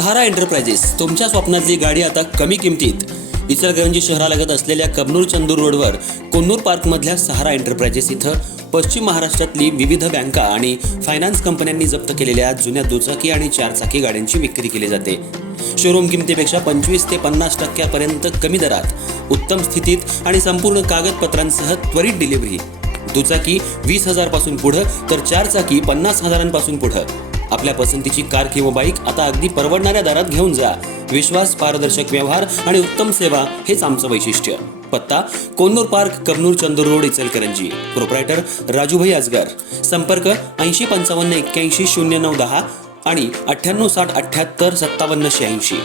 सहारा enterprises तुमच्या स्वप्नातली गाडी आता कमी किमतीत. इचलकरंजी शहरालगत असलेल्या कबनूर चंदूर रोडवर कोन्नूर पार्कमधल्या सहारा एंटरप्राइजेस इथं पश्चिम महाराष्ट्रातली विविध बँका आणि फायनान्स कंपन्यांनी जप्त केलेल्या जुन्या दुचाकी आणि चारचाकी गाड्यांची विक्री केली जाते. शोरूम किमतीपेक्षा 25 ते 50% कमी दरात, उत्तम स्थितीत आणि संपूर्ण कागदपत्रांसह त्वरित डिलिव्हरी. दुचाकी 20,000 पासून पुढे तर चारचाकी 50,000 पुढे. आपल्या पसंतीची कार किंवा बाईक आता अगदी परवडणाऱ्या दरात घेऊन जा. विश्वास, पारदर्शक व्यवहार आणि उत्तम सेवा हेच आमचं वैशिष्ट्य. पत्ता Konnur park, Kabnur Chandur road, Ichalkaranji. Proprietor Rajubhai Ajgar. संपर्क 8055810910 आणि 9860785786.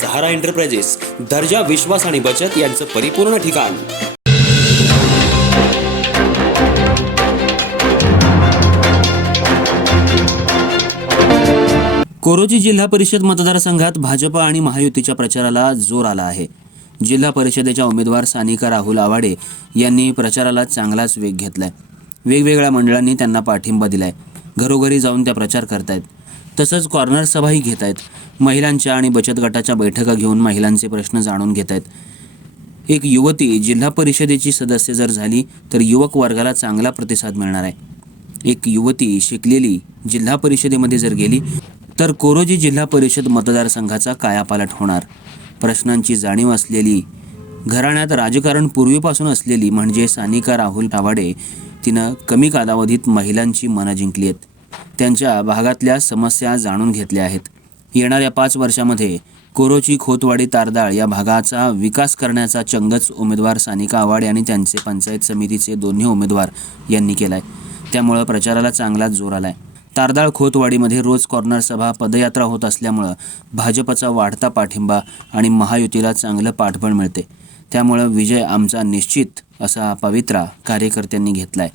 सहारा एंटरप्राइजेस, दर्जा, विश्वास आणि बचत यांचं परिपूर्ण ठिकाण. कोरोची जिल्हा परिषद मतदारसंघात भाजप आणि महायुतीच्या प्रचाराला जोर आला आहे. जिल्हा परिषदेच्या उमेदवार सानिका राहुल आवाडे यांनी प्रचाराला चांगलाच वेग घेतलाय. वेगवेगळ्या मंडळांनी त्यांना पाठिंबा दिलाय. घरोघरी जाऊन त्या प्रचार करतायत. तसंच कॉर्नर सभाही घेत आहेत. महिलांच्या आणि बचत गटाच्या बैठका घेऊन महिलांचे प्रश्न जाणून घेत आहेत. एक युवती जिल्हा परिषदेची सदस्य जर झाली तर युवक वर्गाला चांगला प्रतिसाद मिळणार आहे. एक युवती शिकलेली जिल्हा परिषदेमध्ये जर गेली तर कोरोची जिल्हा परिषद मतदारसंघाचा कायापालट होणार. प्रश्नांची जाणीव असलेली, घराण्यात राजकारण पूर्वीपासून असलेली म्हणजे सानिका राहुल आवाडे तिनं कमी कालावधीत महिलांची मनं जिंकली आहेत. त्यांच्या भागातल्या समस्या जाणून घेतल्या आहेत. येणाऱ्या 5 वर्षामध्ये कोरोची, खोतवाडी, तारदाळ या भागाचा विकास करण्याचा चंगच उमेदवार सानिका आवाडे आणि त्यांचे पंचायत समितीचे दोन्ही उमेदवार यांनी केलाय. त्यामुळं प्रचाराला चांगलाच जोर आलाय. तारदाळ, खोतवाडीमध्ये रोज कॉर्नर सभा, पदयात्रा होत असल्यामुळं भाजपचा वाढता पाठिंबा आणि महायुतीला चांगलं पाठबळ मिळते. त्यामुळं विजय आमचा निश्चित असा पवित्रा कार्यकर्त्यांनी घेतलाय.